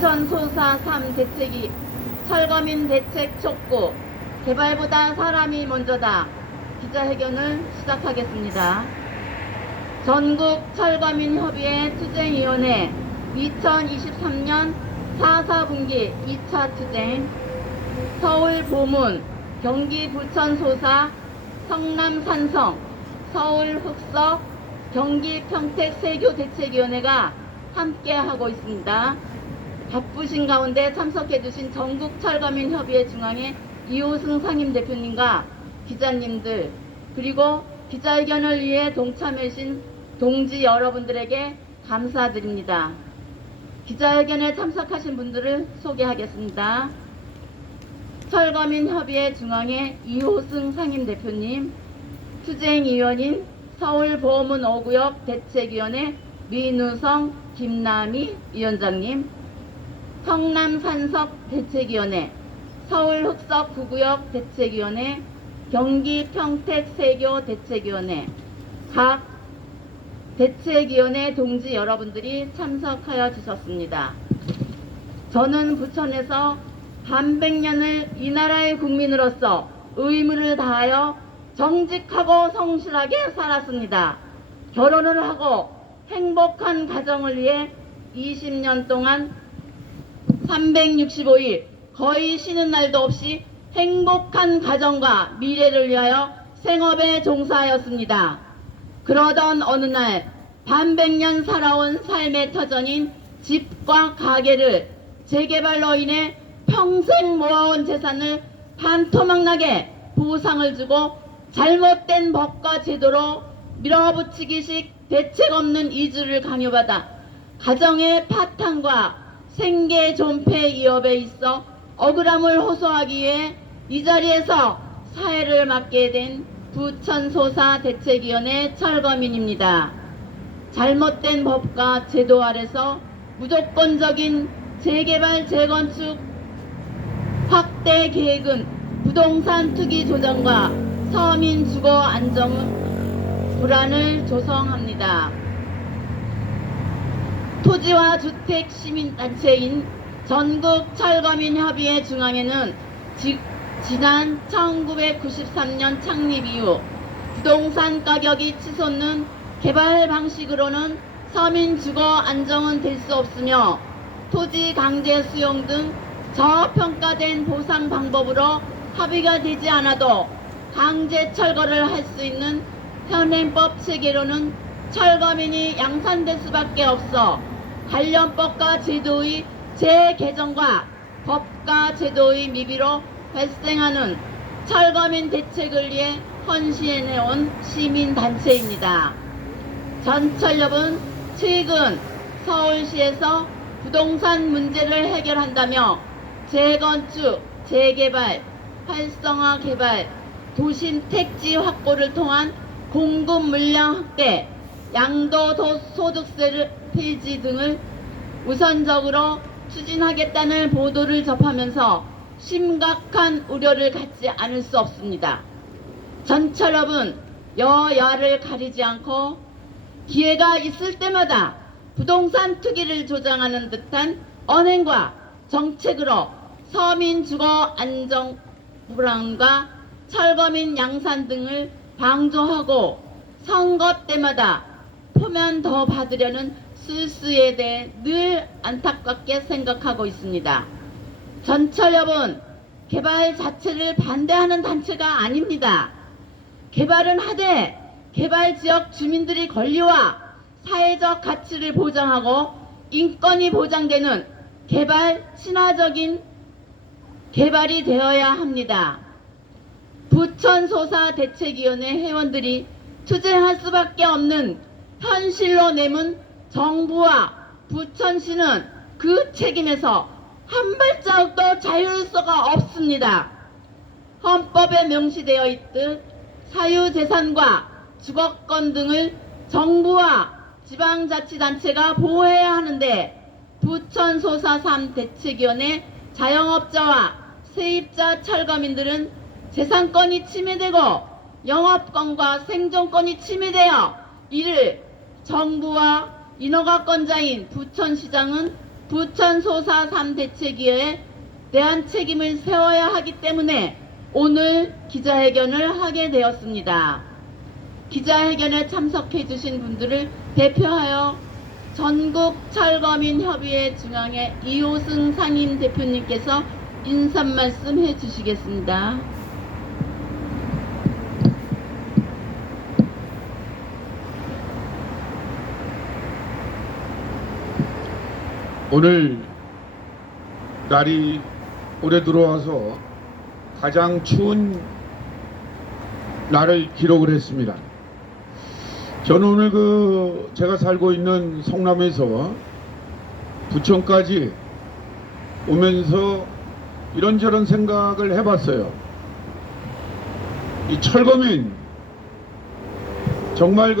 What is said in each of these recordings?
부천소사 3 대책이 철거민 대책 촉구, 개발보다 사람이 먼저다. 기자회견을 시작하겠습니다. 전국 철거민협의회 투쟁위원회 2023년 4, 4분기 2차 투쟁, 서울 보문, 경기 부천소사, 성남 산성, 서울 흑석, 경기 평택 세교 대책위원회가 함께하고 있습니다. 바쁘신 가운데 참석해주신 전국 철거민협의회 중앙회 이호승 상임대표님과 기자님들, 그리고 기자회견을 위해 동참해주신 동지 여러분들에게 감사드립니다. 기자회견에 참석하신 분들을 소개하겠습니다. 철거민협의회 중앙회 이호승 상임대표님, 투쟁위원인 서울보문 5구역 대책위원회 민우성 김남희 위원장님, 성남산석 대책위원회, 서울흑석 9구역 대책위원회, 경기 평택 세교 대책위원회, 각 대책위원회 동지 여러분들이 참석하여 주셨습니다. 저는 부천에서 반백년을 이 나라의 국민으로서 의무를 다하여 정직하고 성실하게 살았습니다. 결혼을 하고 행복한 가정을 위해 20년 동안 365일 거의 쉬는 날도 없이 행복한 가정과 미래를 위하여 생업에 종사하였습니다. 그러던 어느 날 반백년 살아온 삶의 터전인 집과 가게를 재개발로 인해 평생 모아온 재산을 반토막나게 보상을 주고 잘못된 법과 제도로 밀어붙이기식 대책 없는 이주를 강요받아 가정의 파탄과 생계 존폐 위협에 있어 억울함을 호소하기 위해 이 자리에서 사회를 맡게 된 부천소사 대책위원회 철거민입니다. 잘못된 법과 제도 아래서 무조건적인 재개발 재건축 확대 계획은 부동산 투기 조정과 서민 주거 안정은 불안을 조성합니다. 토지와 주택 시민단체인 전국철거민협의회 중앙회는 지난 1993년 창립 이후 부동산 가격이 치솟는 개발 방식으로는 서민 주거 안정은 될 수 없으며 토지 강제 수용 등 저평가된 보상 방법으로 합의가 되지 않아도 강제 철거를 할 수 있는 현행법 체계로는 철거민이 양산될 수밖에 없어 관련법과 제도의 재개정과 법과 제도의 미비로 발생하는 철거민 대책을 위해 헌신해온 시민단체입니다. 전철협은 최근 서울시에서 부동산 문제를 해결한다며 재건축, 재개발, 활성화 개발, 도심 택지 확보를 통한 공급 물량 확대, 양도소득세를 폐지 등을 우선적으로 추진하겠다는 보도를 접하면서 심각한 우려를 갖지 않을 수 없습니다. 전철협은 여야를 가리지 않고 기회가 있을 때마다 부동산 투기를 조장하는 듯한 언행과 정책으로 서민 주거 안정 불안과 철거민 양산 등을 방조하고 선거 때마다 포면 더 받으려는 실수에 대해 늘 안타깝게 생각하고 있습니다. 전철협은 개발 자체를 반대하는 단체가 아닙니다. 개발은 하되 개발지역 주민들의 권리와 사회적 가치를 보장하고 인권이 보장되는 개발 친화적인 개발이 되어야 합니다. 부천소사 대책위원회 회원들이 투쟁할 수밖에 없는 현실로 내문 정부와 부천시는 그 책임에서 한 발자국도 자유로울 수가 없습니다. 헌법에 명시되어 있듯 사유재산과 주거권 등을 정부와 지방자치단체가 보호해야 하는데 부천소사 3 대책위원회 자영업자와 세입자 철거민들은 재산권이 침해되고 영업권과 생존권이 침해되어 이를 정부와 인허가권자인 부천시장은 부천 소사 3대책위에 대한 책임을 세워야 하기 때문에 오늘 기자회견을 하게 되었습니다. 기자회견에 참석해 주신 분들을 대표하여 전국철거민협의회 중앙회 이호승 상임 대표님께서 인사 말씀 해 주시겠습니다. 오늘 날이 올해 들어와서 가장 추운 날을 기록을 했습니다. 저는 오늘 제가 살고 있는 성남에서 부천까지 오면서 이런저런 생각을 해봤어요. 이 철거민 정말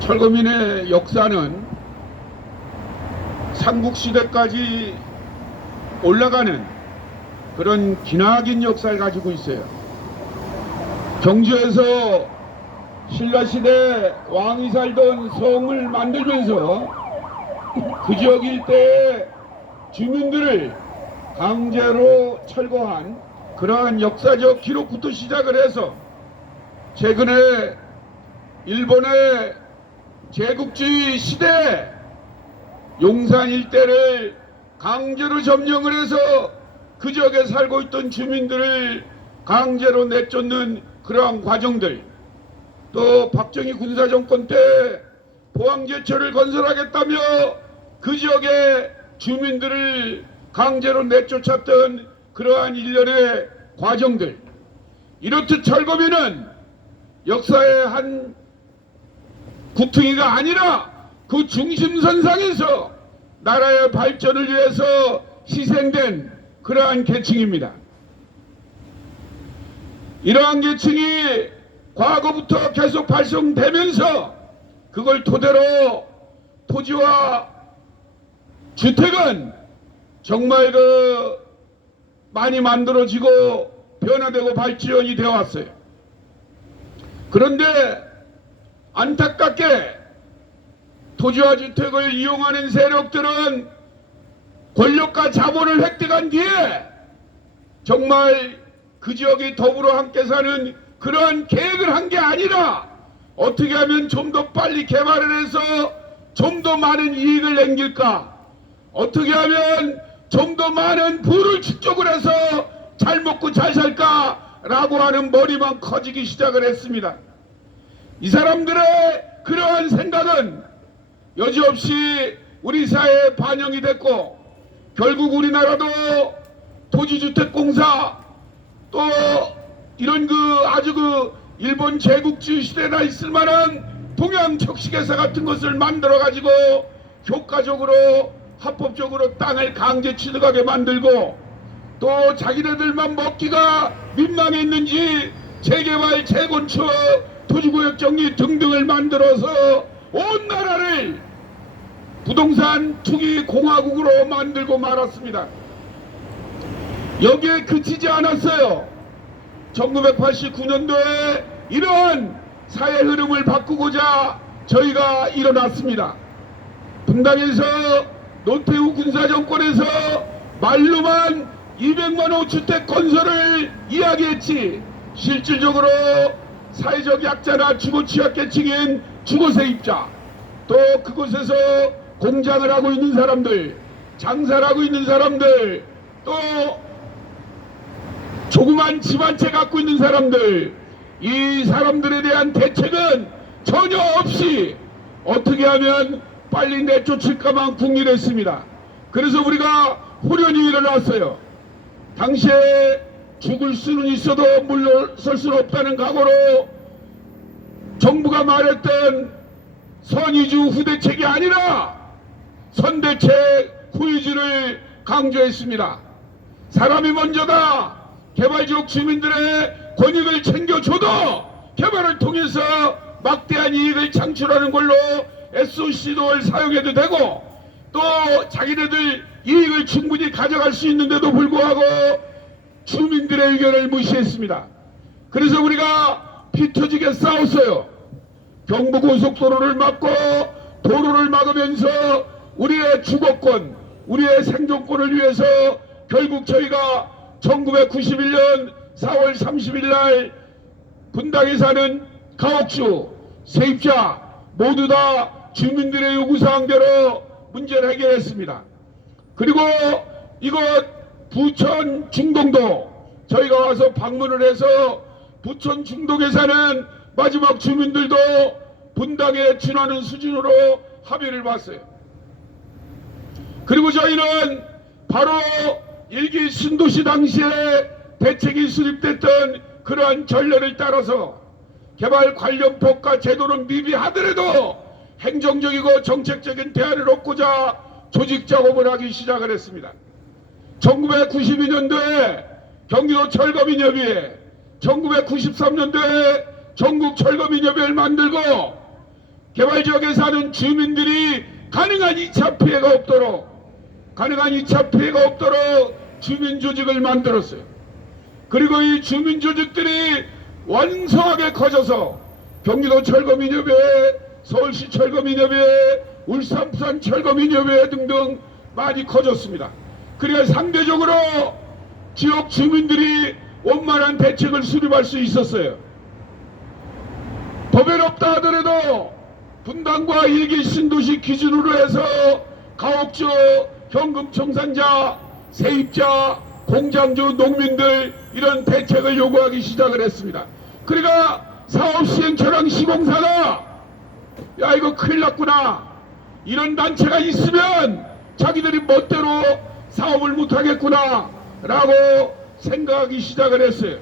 철거민의 역사는 삼국시대까지 올라가는 그런 기나긴 역사를 가지고 있어요. 경주에서 신라시대 왕이 살던 성을 만들면서 그 지역 일대의 주민들을 강제로 철거한 그러한 역사적 기록부터 시작을 해서 최근에 일본의 제국주의 시대에 용산 일대를 강제로 점령을 해서 그 지역에 살고 있던 주민들을 강제로 내쫓는 그러한 과정들, 또 박정희 군사정권 때 포항제철을 건설하겠다며 그 지역의 주민들을 강제로 내쫓았던 그러한 일련의 과정들, 이렇듯 철거민은 역사의 한 구퉁이가 아니라 그 중심선상에서 나라의 발전을 위해서 희생된 그러한 계층입니다. 이러한 계층이 과거부터 계속 발생되면서 그걸 토대로 토지와 주택은 정말 많이 만들어지고 변화되고 발전이 되어 왔어요. 그런데 안타깝게 토지와 주택을 이용하는 세력들은 권력과 자본을 획득한 뒤에 정말 그 지역이 더불어 함께 사는 그러한 계획을 한 게 아니라 어떻게 하면 좀 더 빨리 개발을 해서 좀 더 많은 이익을 남길까, 어떻게 하면 좀 더 많은 부를 축적을 해서 잘 먹고 잘 살까 라고 하는 머리만 커지기 시작을 했습니다. 이 사람들의 그러한 생각은 여지없이 우리 사회에 반영이 됐고, 결국 우리나라도 토지주택공사, 또 이런 아주 일본 제국주의 시대나 있을 만한 동양척식회사 같은 것을 만들어 가지고 효과적으로 합법적으로 땅을 강제 취득하게 만들고, 또 자기네들만 먹기가 민망했는지 재개발, 재건축, 토지구역 정리 등등을 만들어서 온 나라를 부동산 투기 공화국으로 만들고 말았습니다. 여기에 그치지 않았어요. 1989년도에 이러한 사회 흐름을 바꾸고자 저희가 일어났습니다. 분당에서 노태우 군사정권에서 말로만 200만 호 주택 건설을 이야기했지, 실질적으로 사회적 약자나 주거 취약계층인 주거세입자, 또 그곳에서 공장을 하고 있는 사람들, 장사를 하고 있는 사람들, 또 조그만 집 한 채 갖고 있는 사람들, 이 사람들에 대한 대책은 전혀 없이 어떻게 하면 빨리 내쫓을까만 궁리했습니다. 그래서 우리가 후련히 일어났어요. 당시에 죽을 수는 있어도 물러설 수는 없다는 각오로 정부가 말했던 선의주 후대책이 아니라 선대책 후의주를 강조했습니다. 사람이 먼저다. 개발지역 주민들의 권익을 챙겨줘도 개발을 통해서 막대한 이익을 창출하는 걸로 SOC도를 사용해도 되고, 또 자기네들 이익을 충분히 가져갈 수 있는데도 불구하고 주민들의 의견을 무시했습니다. 그래서 우리가 피 터지게 싸웠어요. 경부고속도로를 막고 도로를 막으면서 우리의 주거권, 우리의 생존권을 위해서 결국 저희가 1991년 4월 30일 날 분당에 사는 가옥주, 세입자 모두 다 주민들의 요구사항대로 문제를 해결했습니다. 그리고 이곳 부천 중동도 저희가 와서 방문을 해서 부천 중동에 사는 마지막 주민들도 분당에 준하는 수준으로 합의를 봤어요. 그리고 저희는 바로 일기 신도시 당시에 대책이 수립됐던 그러한 전례를 따라서 개발 관련 법과 제도는 미비하더라도 행정적이고 정책적인 대안을 얻고자 조직 작업을 하기 시작을 했습니다. 1992년도에 경기도 철거민협의회, 1993년도에 전국 철거민협의회를 만들고 개발지역에 사는 주민들이 가능한 2차 피해가 없도록 주민조직을 만들었어요. 그리고 이 주민조직들이 왕성하게 커져서 경기도 철거민협의회, 서울시 철거민협의회, 울산 부산 철거민협의회 등등 많이 커졌습니다. 그래야 상대적으로 지역 주민들이 원만한 대책을 수립할 수 있었어요. 법엔 없다 하더라도 분당과 일기 신도시 기준으로 해서 가옥주, 현금 청산자, 세입자, 공장주, 농민들 이런 대책을 요구하기 시작을 했습니다. 그러니까 사업시행처랑 시공사가 야 이거 큰일 났구나, 이런 단체가 있으면 자기들이 멋대로 사업을 못하겠구나 라고 생각하기 시작을 했어요.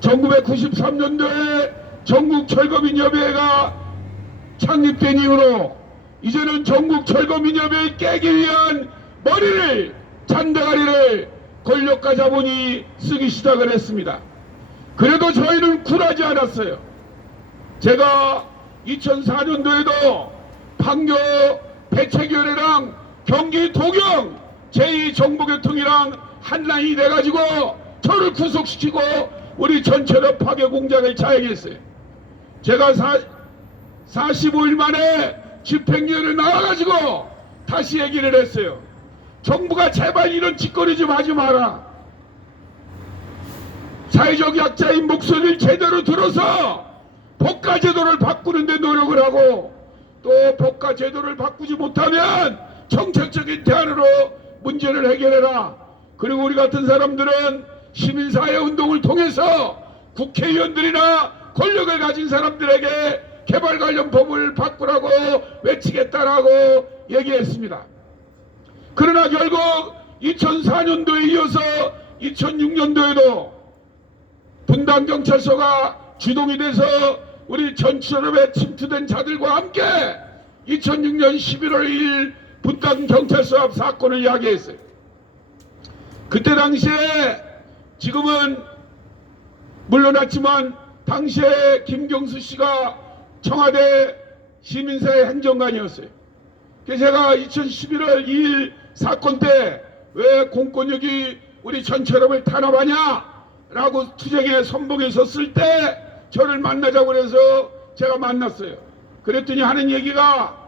1993년도에 전국철거민협의회가 창립된 이후로 이제는 전국철거민협의회를 깨기 위한 머리를, 잔대가리를 권력과 자본이 쓰기 시작을 했습니다. 그래도 저희는 굴하지 않았어요. 제가 2004년도에도 판교 대책위원회랑 경기 도경 제2정보교통이랑 한라인이 돼가지고 저를 구속시키고 우리 전철업 파괴 공작을 자행했어요. 제가 45일 만에 집행유예를 나와가지고 다시 얘기를 했어요. 정부가 제발 이런 짓거리 좀 하지 마라. 사회적 약자인 목소리를 제대로 들어서 법과제도를 바꾸는 데 노력을 하고, 또 법과제도를 바꾸지 못하면 정책적인 대안으로 문제를 해결해라. 그리고 우리 같은 사람들은 시민사회 운동을 통해서 국회의원들이나 권력을 가진 사람들에게 개발 관련 법을 바꾸라고 외치겠다라고 얘기했습니다. 그러나 결국 2004년도에 이어서 2006년도에도 분당경찰서가 주동이 돼서 우리 전철업에 침투된 자들과 함께 2006년 11월 2일 분당경찰서 앞 사건을 이야기했어요. 그때 당시에 지금은 물러났지만 당시에 김경수 씨가 청와대 시민사회 행정관이었어요. 그래서 제가 2011월 2일 사건 때 왜 공권력이 우리 전철업을 탄압하냐 라고 투쟁에 선봉에 섰을 때 저를 만나자고 그래서 제가 만났어요. 그랬더니 하는 얘기가